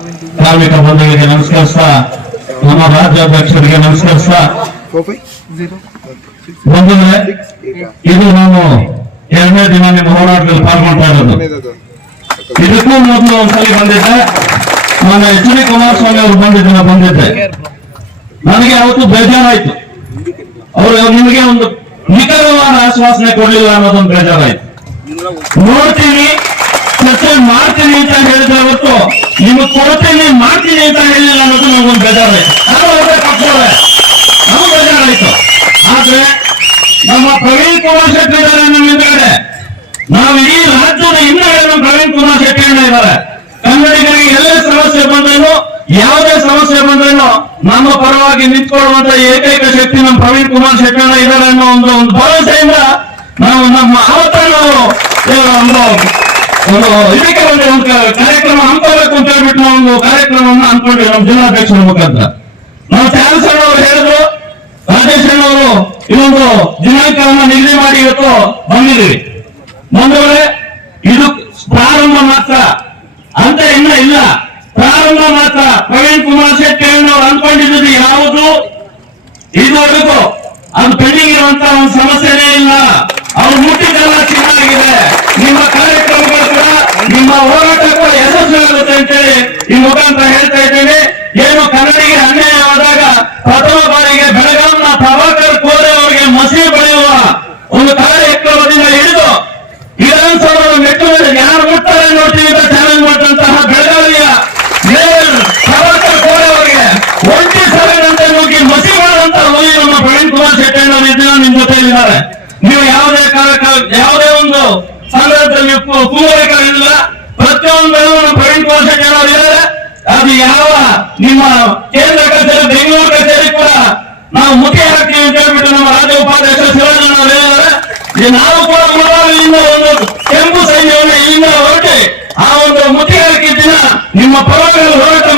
ಕಾರ್ಮಿಕ ಬಂಧುಗಳಿಗೆ ನಮಸ್ಕರಿಸ್ತಾ, ನಮ್ಮ ರಾಜ್ಯಾಧ್ಯಕ್ಷರಿಗೆ ನಮಸ್ಕರಿಸ್ತಾ. ಬಂಧುಗಳೇ ಇದು ನಾವು ಎರಡನೇ ದಿನ ನಿಮ್ಮ ಹೋರಾಟದಲ್ಲಿ ಪಾಲ್ಗೊಳ್ತಾ ಇರೋದು. ಇದಕ್ಕೂ ಮೊದಲು ಒಂದ್ಸಲಿ ಬಂದಿದ್ದೆ. ನಾನು ಎಚ್ ಡಿ ಕುಮಾರಸ್ವಾಮಿ ಅವರು ಬಂದಿದ್ದ ಬಂದಿದ್ದೆ. ನನಗೆ ಅವತ್ತು ಬೇಜಾರಾಯ್ತು. ಅವರು ನಿಮಗೆ ಒಂದು ನಿಖರವಾದ ಆಶ್ವಾಸನೆ ಕೊಡ್ಲಿಲ್ಲ ಅನ್ನೋದೊಂದು ಬೇಜಾರಾಯ್ತು. ನೋಡ್ತೀನಿ ಚರ್ಚೆ ಮಾಡ್ತೀನಿ ಅಂತ ಹೇಳಿದ್ರೆ ಹೊರತು ಕೊರತೆ ನೀವು ಮಾಡ್ತೀನಿ ಅಂತ ಹೇಳಿಲ್ಲ ಅನ್ನೋದು ನಮಗೊಂದು ಬೇಜಾರಾಯ್ತು ಅವರೇ ಬೇಜಾರಾಯ್ತು ಆದ್ರೆ ನಮ್ಮ ಪ್ರವೀಣ್ ಕುಮಾರ್ ಶೆಟ್ಟಿ ಇದ್ದಾರೆ ನಮ್ಮ ಹಿಂದ್ಗಡೆ. ನಾವು ಇಡೀ ರಾಜ್ಯದ ಹಿಂದ್ಗಡೆ ನಮ್ಮ ಪ್ರವೀಣ್ ಕುಮಾರ್ ಶೆಟ್ಟಿ ಅಣ್ಣ ಇದ್ದಾರೆ. ಕನ್ನಡಿಗರಿಗೆ ಎಲ್ಲೇ ಸಮಸ್ಯೆ ಬಂದ್ರೇನು ಯಾವುದೇ ಸಮಸ್ಯೆ ಬಂದ್ರೇನು ನಮ್ಮ ಪರವಾಗಿ ನಿಂತ್ಕೊಳ್ಳುವಂತ ಏಕೈಕ ಶಕ್ತಿ ನಮ್ಮ ಪ್ರವೀಣ್ ಕುಮಾರ್ ಶೆಟ್ಟಿ ಅಣ್ಣ ಇದ್ದಾರೆ ಅನ್ನೋ ಒಂದು ಒಂದು ಭರವಸೆಯಿಂದ ನಾವು ನಮ್ಮ ಆವತ್ತ ನಾವು ಒಂದು ಇದಕ್ಕೆ ಒಂದು ಕಾರ್ಯಕ್ರಮ ಹಮ್ಮಿಕೋಬೇಕು ಅಂತ ಹೇಳ್ಬಿಟ್ಟು ನಾವು ಒಂದು ಕಾರ್ಯಕ್ರಮವನ್ನು ಅನ್ಕೊಂಡ್ವಿ ನಮ್ಮ ಜಿಲ್ಲಾಧ್ಯಕ್ಷರ ಮುಖಾಂತರ. ನಾವು ಚಾನ್ಸ್ ಅವರು ಹೇಳಿದ್ರು, ರಾಜೇಶ್ ಅವರು ಇದೊಂದು ದಿನಾಂಕವನ್ನು ನಿಗದಿ ಮಾಡಿ ಇವತ್ತು ಬಂದಿದ್ದೀವಿ ಬಂದವರೇ, ಇದು ಪ್ರಾರಂಭ ಮಾತ್ರ. ಅಂತ ಇನ್ನ ಇಲ್ಲ. ಪ್ರಾರಂಭ ಮಾತ್ರ. ಪ್ರವೀಣ್ ಕುಮಾರ್ ಶೆಟ್ಟಿ ಅವರು ಅನ್ಕೊಂಡಿದ್ದು ಯಾವುದು? ಇದುವರೆಗೂ ಅದು ಪೆಂಡಿಂಗ್ ಇರುವಂತ ಒಂದು ಸಮಸ್ಯೆನೇ ಇಲ್ಲ. ಅವ್ರು ಮುಟ್ಟಿದ್ದೆಲ್ಲ ಚೆನ್ನಾಗಿದೆ. ನಿಮ್ಮ ಕಾರ್ಯಕ್ರಮಗಳು ಕೂಡ ನಿಮ್ಮ ಹೋರಾಟ ಕೂಡ ಯಶಸ್ವಿ ಆಗುತ್ತೆ ಅಂತೇಳಿ ಈ ನೋಡ್ತೀವಿ ಚಾಲೆಂಜ್ ಮಾಡಿದಂತಹ ಬೆಳಗಾವಿಯ ಮೇಯರ್ ಪ್ರಭಾಕರ್ ಕೋರೆ ಅವರಿಗೆ ಒಂಟಿ ಸಭೆದಂತೆ ಹೋಗಿ ಮಸಿ ಮಾಡುವಂತ ಹೋಗಿ ನಮ್ಮ ಪ್ರವೀಣ್ ಕುಮಾರ್ ಶೆಟ್ಟಿ ಅವರು ಇದನ್ನ ನಿಮ್ ಜೊತೆಯಲ್ಲಿದ್ದಾರೆ. ನೀವು ಯಾವುದೇ ಕಾರ್ಯ ಯಾವುದೇ ಒಂದು ಸಂದರ್ಭದಲ್ಲಿ ಕೂಗಬೇಕಾಗಿಲ್ಲ ಪ್ರತಿಯೊಂದು ನಮ್ಮ ಪ್ರವೀಣ್ ಕುಮಾರ್ ಶೆಟ್ಟಿ ಅವರು ಇದ್ದಾರೆ ಅದು ಯಾವ ನಿಮ್ಮ ಕೇಂದ್ರ ಕಚೇರಿ, ಬೆಂಗಳೂರು ಕಚೇರಿ ಕೂಡ ನಾವು ಮುಖ್ಯ ಹಾಕ್ತೀವಿ ಅಂತ ಹೇಳ್ಬಿಟ್ಟು ನಮ್ಮ ರಾಜ್ಯ ಉಪಾಧ್ಯಕ್ಷ ಶಿವರಾಜಣ್ಣ ಅವರು ಹೇಳಿದ್ದಾರೆ ನಾವು ಕೂಡ ಒಂದು ಆ ಒಂದು ಮುತ್ತಿಗಾರಿಕೆ ದಿನ ನಿಮ್ಮ ಪರವಾಗಿ ಹೋರಾಟ